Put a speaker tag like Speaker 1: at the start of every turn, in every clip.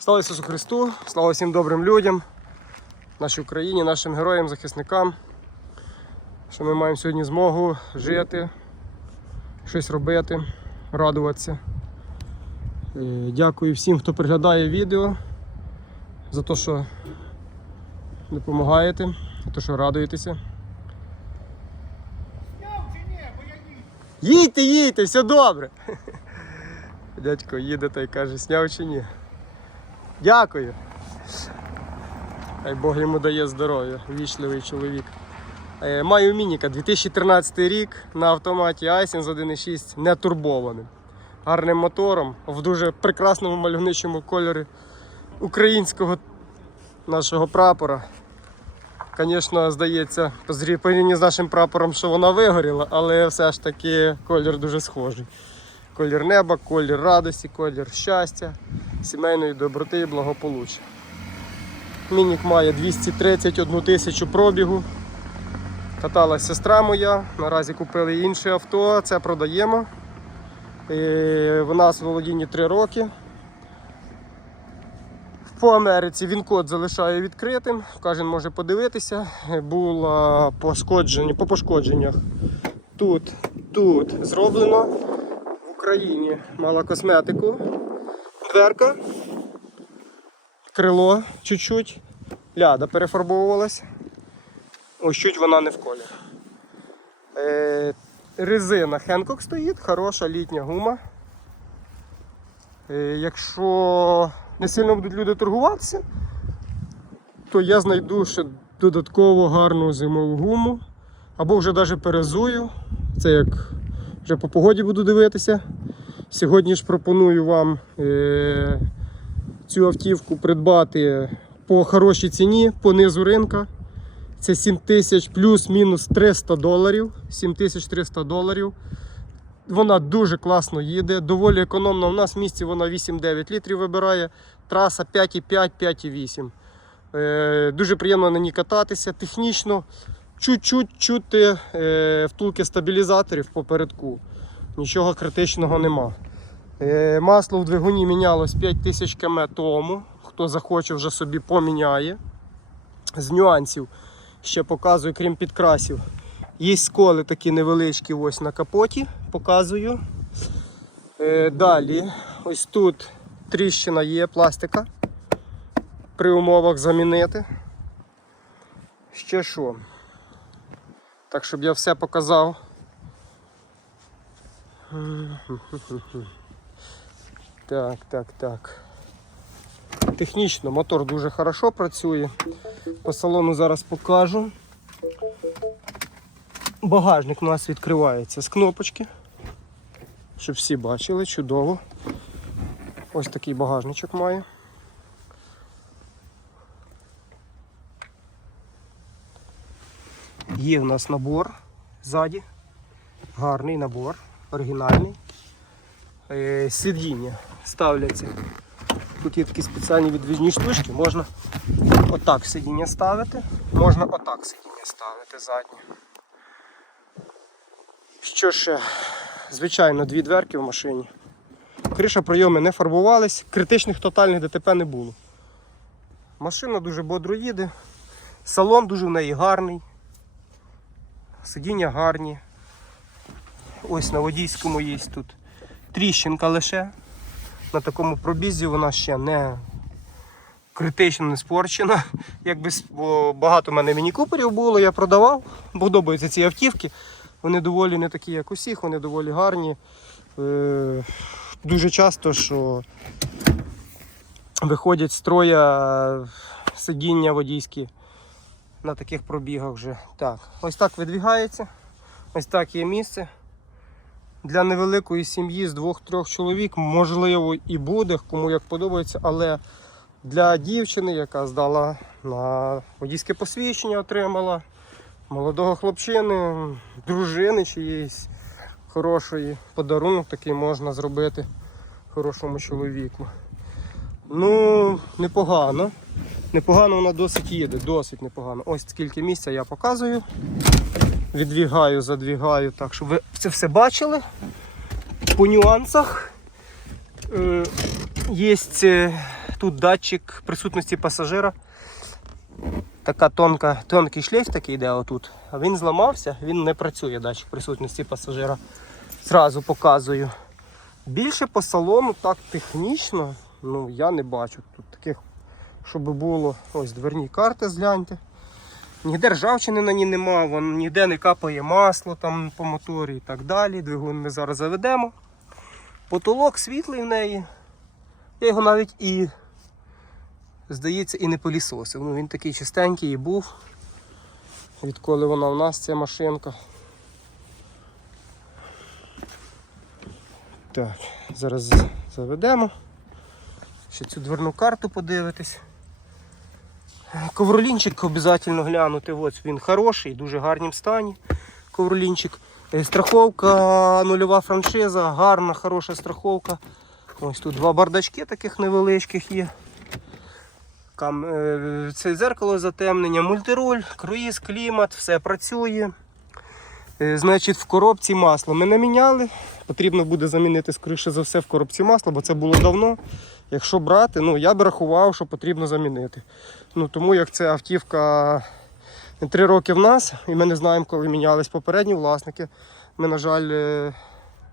Speaker 1: Слава Ісусу Христу, слава всім добрим людям, нашій Україні, нашим героям, захисникам, що ми маємо сьогодні змогу жити, щось робити, радуватися. Е, Дякую всім, хто приглядає відео, за те, що допомагаєте, за те, що радуєтеся. Їдьте, їдьте, все добре. Дядько їде та й каже, сняв чи ні. Дякую. Хай Бог йому дає здоров'я, вічливий чоловік. Е, Маю мініка 2013 рік на автоматі Айсен з 1.6 не турбованим. Гарним мотором в дуже прекрасному мальовничому кольорі українського нашого прапора. Звісно, здається, по зрі- порівнянні з нашим прапором, що вона вигоріла, але все ж таки колір дуже схожий. Колір неба, колір радості, колір щастя, сімейної доброти і благополуччя. Мінік має 231 тисячу пробігу. Каталась сестра моя, наразі купили інше авто, це продаємо. Е, В нас в володінні 3 роки. По Америці він код залишає відкритим, кожен може подивитися. Було пошкодження, по пошкодженнях тут, тут зроблено. В Україні мала косметику. Дверка, крило чуть-чуть, ляда перефарбовувалась. Ось чуть вона не в колір. Е, резина Хенкок стоїть, хороша літня гума. Е, якщо не сильно будуть люди торгуватися, то я знайду ще додатково гарну зимову гуму. Або вже навіть перезую. Це як вже по погоді буду дивитися. Сьогодні ж пропоную вам е, цю автівку придбати по хорошій ціні, по низу ринка. Це 7000 плюс-мінус 300 доларів. 7300 доларів. Вона дуже класно їде, доволі економна. У нас в місті вона 8-9 літрів вибирає. Траса 5,5, 5,8. Е, дуже приємно на ній кататися. Технічно чуть-чуть чути е, втулки стабілізаторів попередку. Нічого критичного нема. Е, масло в двигуні мінялось 5000 км тому. Хто захоче, вже собі поміняє. З нюансів ще показую, крім підкрасів. Є сколи такі невеличкі ось на капоті, показую. Е, далі, ось тут тріщина є пластика. При умовах замінити. Ще що? Так, щоб я все показав. Так, так, так. Технічно мотор дуже хорошо працює. По салону зараз покажу. Багажник у нас відкривається з кнопочки. Щоб всі бачили, чудово. Ось такий багажничок має. Є в нас набор ззаді. Гарний набор, оригінальний. Е, Сидіння ставляться. Тут є такі спеціальні відвідні штучки, можна отак сидіння ставити, можна отак сидіння ставити заднє. Що ще? Звичайно, дві дверки в машині. Криша прийоми не фарбувались, критичних тотальних ДТП не було. Машина дуже бодро їде, салон дуже в неї гарний, сидіння гарні. Ось на водійському є тут тріщинка лише. На такому пробізі вона ще не критично не спорчена. Якби багато в мене міні-куперів було, я продавав. Подобаються ці автівки. Вони доволі не такі, як усіх, вони доволі гарні. Е, дуже часто, що виходять з строя сидіння водійські на таких пробігах вже. Так, ось так видвігається. Ось так є місце. Для невеликої сім'ї з двох-трьох чоловік, можливо, і буде, кому як подобається, але для дівчини, яка здала на водійське посвідчення, отримала молодого хлопчини, дружини чиїсь хорошої подарунок такий можна зробити хорошому чоловіку. Ну, непогано. Непогано вона досить їде, досить непогано. Ось скільки місця я показую. Відвігаю, задвігаю, так, щоб ви це все бачили. По нюансах е, є тут датчик присутності пасажира. Така тонка, тонкий шлейф такий йде отут. А він зламався, він не працює датчик присутності пасажира. Зразу показую. Більше по салону так технічно, ну я не бачу. Тут таких, щоб було ось дверні карти, згляньте. Ніде ржавчини на ній нема, вон, ніде не капає масло там по моторі і так далі. Двигун ми зараз заведемо. Потолок світлий в неї. Я його навіть і, здається, і не полісосив. Ну, він такий чистенький і був. Відколи вона в нас, ця машинка. Так, зараз заведемо. Ще цю дверну карту подивитись. Ковролінчик обов'язково глянути. Ось він хороший, дуже гарнім стані. Ковролінчик. Е, Страховка, нульова франшиза, гарна, хороша страховка. Ось тут два бардачки таких невеличких є. Е, це зеркало затемнення, мультируль, круїз, клімат, все працює. Е, Значить, в коробці масло ми не міняли. Потрібно буде замінити, скоріше за все, в коробці масло, бо це було давно. Якщо брати, ну я б рахував, що потрібно замінити. Ну, тому як це автівка не три роки в нас, і ми не знаємо, коли мінялись попередні власники. Ми, на жаль, е,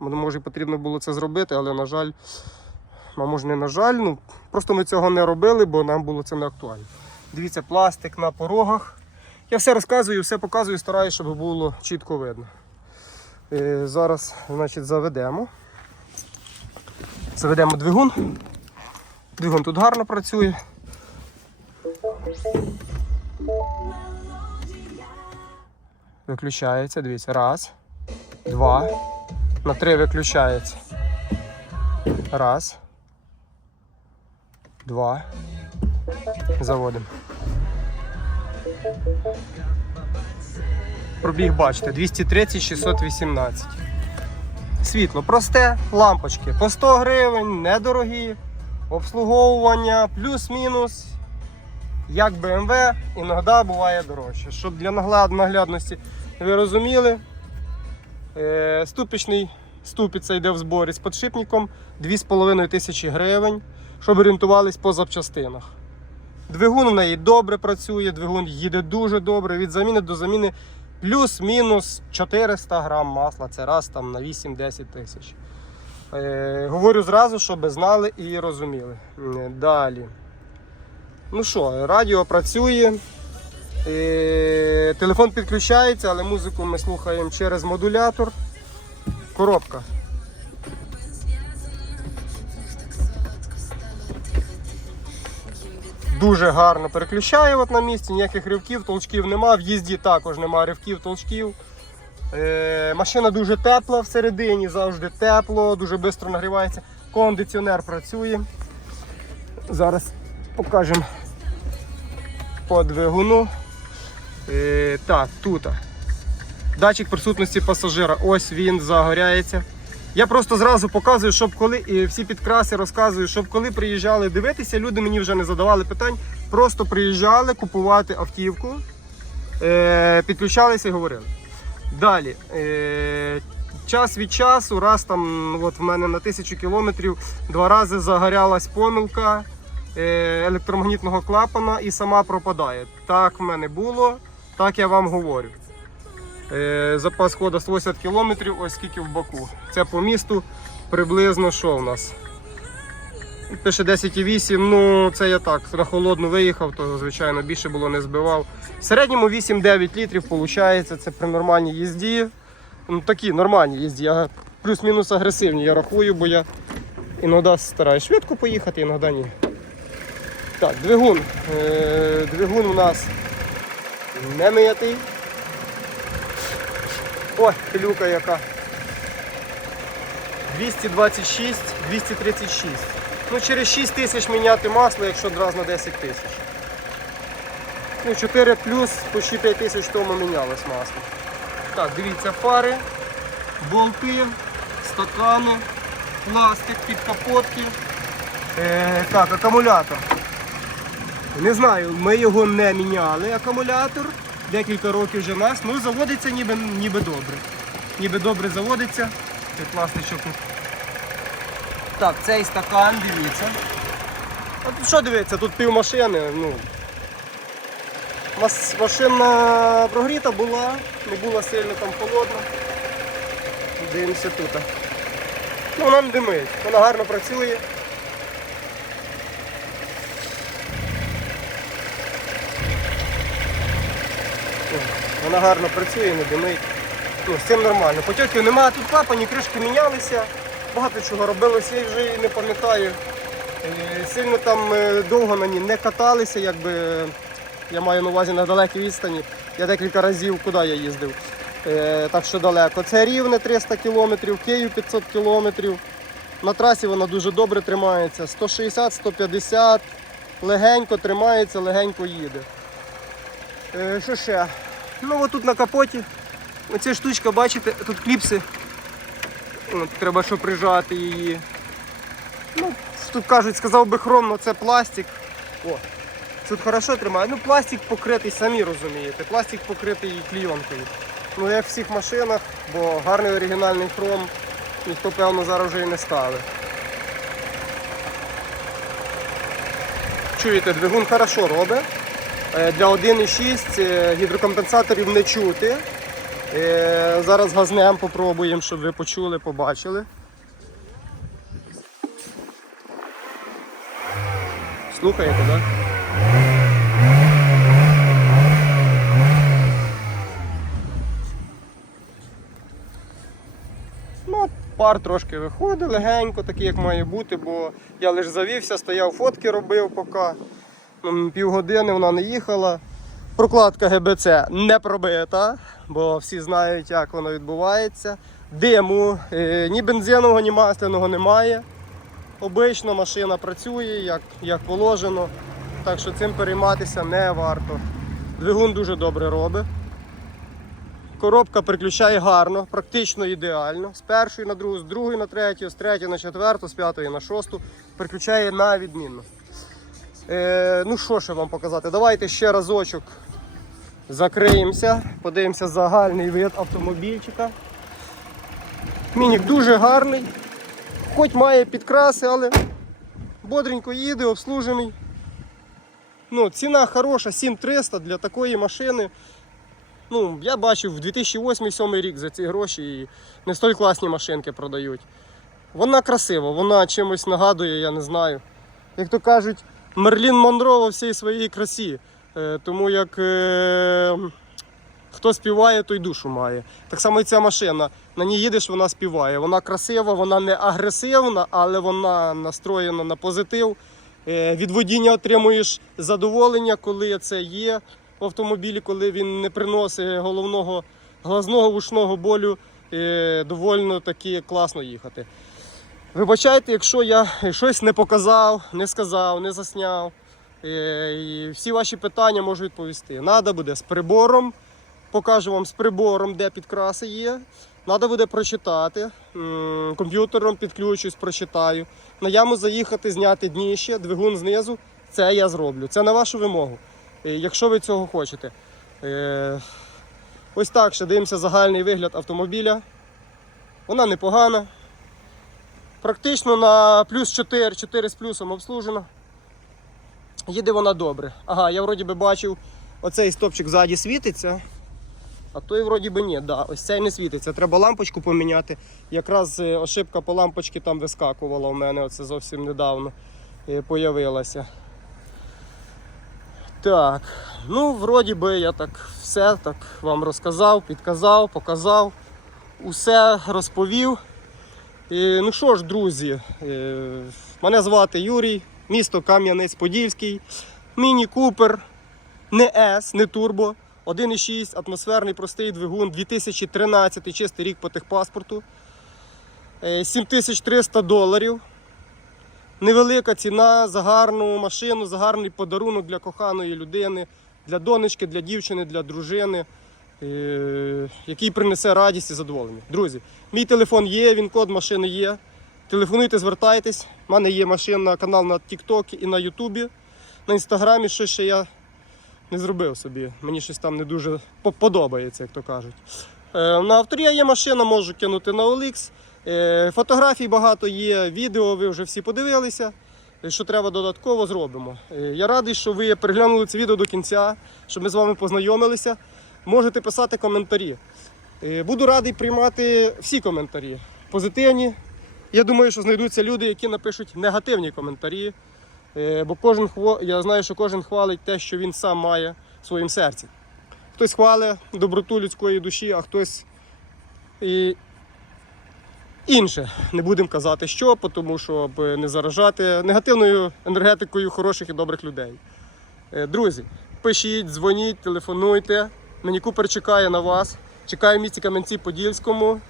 Speaker 1: ну, може потрібно було це зробити, але, на жаль, а може не на жаль, ну просто ми цього не робили, бо нам було це не актуально. Дивіться, пластик на порогах. Я все розказую, все показую, стараюся, щоб було чітко видно. Е, Зараз значить, заведемо. Заведемо двигун. Двигун тут гарно працює. Виключається, дивіться, раз, два, на три виключається. Раз. Два. Заводимо. Пробіг, бачите, 230 618. Світло просте, лампочки по 100 гривень, недорогі, обслуговування плюс-мінус. Як BMW, іноді буває дорожче. Щоб для нагляд- наглядності ви розуміли, е, ступічний ступиця йде в зборі з підшипником 2,5 тисячі гривень, щоб орієнтувались по запчастинах. Двигун в неї добре працює, двигун їде дуже добре. Від заміни до заміни плюс-мінус 400 грам масла. Це раз там на 8-10 тисяч. Е, говорю зразу, щоб знали і розуміли. Е, Далі. Ну що, радіо працює. Е, телефон підключається, але музику ми слухаємо через модулятор. Коробка. Дуже гарно переключає от на місці, ніяких ривків, толчків нема, в їзді також нема ривків, толчків. Е, машина дуже тепла всередині, завжди тепло, дуже швидко нагрівається. Кондиціонер працює. Зараз покажемо по двигуну. Е, так, тут. Датчик присутності пасажира. Ось він загоряється. Я просто зразу показую, щоб коли і всі підкраси розказую, щоб коли приїжджали дивитися, люди мені вже не задавали питань. Просто приїжджали купувати автівку, е, підключалися і говорили. Далі. Е, час від часу, раз там, от в мене на тисячу кілометрів, два рази загорялась помилка е, електромагнітного клапана і сама пропадає. Так в мене було, так я вам говорю. Е, запас ходу 180 км, ось скільки в Баку. Це по місту приблизно що в нас? Пише 10,8, ну це я так, на холодну виїхав, то звичайно більше було не збивав. В середньому 8-9 літрів виходить, це при нормальній їзді. Ну такі нормальні їзді. Я плюс-мінус агресивні я рахую, бо я іноді стараюсь швидко поїхати, іноді ні. Так, двигун. Е, двигун у нас не митий. Ой, пилюка яка. 226, 236. Ну, через 6 тисяч міняти масло, якщо одразу на 10 тисяч. Ну, 4 плюс, почти 5 тисяч тому мінялось масло. Так, дивіться, фари, болти, стакани, пластик, підкапотки. Е, так, акумулятор. Не знаю, ми його не міняли, акумулятор. Декілька років вже нас. Ну, заводиться ніби, ніби добре. Ніби добре заводиться. Цей пластичок. Так, цей стакан, дивіться. Тут що дивиться, тут пів машини, ну. Машина прогріта була, не була сильно там холодна. Дивимося тут. Ну, вона не димить, вона гарно працює. О, Вона гарно працює, не димить. Ну, з цим нормально. Потьоків немає, тут клапані, кришки мінялися, багато чого робилося, я вже і не пам'ятаю. Е, Сильно там е, довго ній не каталися, якби я маю на увазі на далекій відстані. Я декілька разів куди я їздив. Е, так що далеко. Це рівне 300 км, Київ 500 км. На трасі вона дуже добре тримається. 160-150, легенько тримається, легенько їде. Що ще? Ну отут на капоті. Оця штучка, бачите, тут кліпси. От, треба, щоб прижати її. Ну, тут кажуть, сказав би хром, але це пластик. О, тут хорошо тримає. Ну, пластик покритий, самі розумієте. Пластик покритий клійонкою. Ну, як в всіх машинах, бо гарний оригінальний хром ніхто, певно, зараз вже і не ставить. Чуєте, двигун хорошо робить. Е, Для 1,6 е, гідрокомпенсаторів не чути. Е, Зараз газнем попробуємо, щоб ви почули, побачили. Слухаєте, так? Ну, пар трошки виходить легенько, такий як має бути, бо я лише завівся, стояв, фотки робив поки. Півгодини вона не їхала. Прокладка ГБЦ не пробита, бо всі знають, як воно відбувається. Диму, е, ні бензинового, ні масляного немає. Обично машина працює як, як положено, так що цим перейматися не варто. Двигун дуже добре робить. Коробка приключає гарно, практично ідеально. З першої на другу, з другої на третю, з третьої на четверту, з п'ятої на шосту. Приключає на відмінно. Е, ну що ще вам показати? Давайте ще разочок закриємося, подивимося загальний вид автомобільчика. Мінік дуже гарний, хоч має підкраси, але бодренько їде, обслужений. Ну, ціна хороша, 7300 для такої машини. Ну, я бачив в 2008-2007 рік за ці гроші і не столь класні машинки продають. Вона красива, вона чимось нагадує, я не знаю. Як то кажуть, Мерлін Монро во всій своїй красі. Е, тому як е, хто співає, той душу має. Так само і ця машина. На ній їдеш, вона співає. Вона красива, вона не агресивна, але вона настроєна на позитив. Е, від водіння отримуєш задоволення, коли це є в автомобілі, коли він не приносить головного глазного вушного болю. Довольно таки класно їхати. Вибачайте, якщо я щось не показав, не сказав, не засняв. Е, І всі ваші питання можу відповісти. Надо буде з прибором. Покажу вам з прибором, де підкраси є. Надо буде прочитати. Комп'ютером підключусь, прочитаю. На яму заїхати, зняти дніще, двигун знизу. Це я зроблю. Це на вашу вимогу. Е, Якщо ви цього хочете. Е, Ось так ще дивимося загальний вигляд автомобіля. Вона непогана. Практично на плюс 4, 4 з плюсом обслужена. Їде вона добре. Ага, я вроді би бачив, оцей стопчик ззаді світиться. А той вроді би ні, да, ось цей не світиться. Треба лампочку поміняти. Якраз е, ошибка по лампочці там вискакувала у мене оце зовсім недавно е, появилася. Так, ну вроді би я так все так вам розказав, підказав, показав, усе розповів. Ну що ж, друзі, е, мене звати Юрій, місто Кам'янець-Подільський, Міні Купер, не S, не турбо, 1,6 атмосферний простий двигун, 2013 чистий рік по техпаспорту. Е, 7300 доларів. Невелика ціна за гарну машину, за гарний подарунок для коханої людини, для донечки, для дівчини, для дружини, е, який принесе радість і задоволення. Друзі, мій телефон є, він код машини є. Телефонуйте, звертайтесь. У мене є машина, канал на TikTok і на Ютубі. На інстаграмі що ще я не зробив собі. Мені щось там не дуже подобається, як то кажуть. Е, На авторія є машина, можу кинути на OLX. Е, Фотографій багато є, відео ви вже всі подивилися. Е, Що треба додатково, зробимо. Е, Я радий, що ви переглянули це відео до кінця, щоб ми з вами познайомилися. Можете писати коментарі. Е, Буду радий приймати всі коментарі. Позитивні. Я думаю, що знайдуться люди, які напишуть негативні коментарі. Е, Бо кожен я знаю, що кожен хвалить те, що він сам має в своїм серці. Хтось хвалить доброту людської душі, а хтось і інше. Не будемо казати що, тому щоб не заражати негативною енергетикою хороших і добрих людей. Е, Друзі, пишіть, дзвоніть, телефонуйте. Мені Купер чекає на вас. Чекаю в місті Кам'янці-Подільському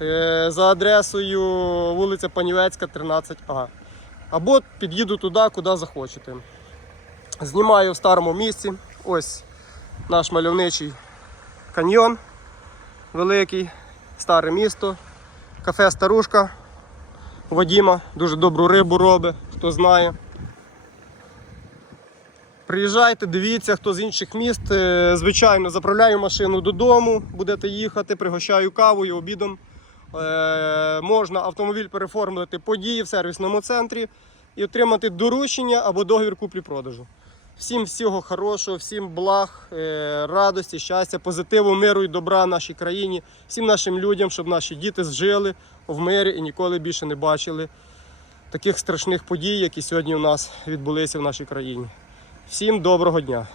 Speaker 1: е, за адресою вулиця Панівецька, 13А. Або під'їду туди, куди захочете. Знімаю в старому місці. Ось наш мальовничий каньйон великий, старе місто, кафе Старушка Вадіма, дуже добру рибу робить, хто знає. Приїжджайте, дивіться, хто з інших міст. Е, Звичайно, заправляю машину додому, будете їхати, пригощаю кавою, обідом. Е, Можна автомобіль переформити події в сервісному центрі і отримати доручення або договір куплі-продажу. Всім всього хорошого, всім благ, е, радості, щастя, позитиву, миру і добра нашій країні, всім нашим людям, щоб наші діти жили в мирі і ніколи більше не бачили таких страшних подій, які сьогодні у нас відбулися в нашій країні. Всім доброго дня!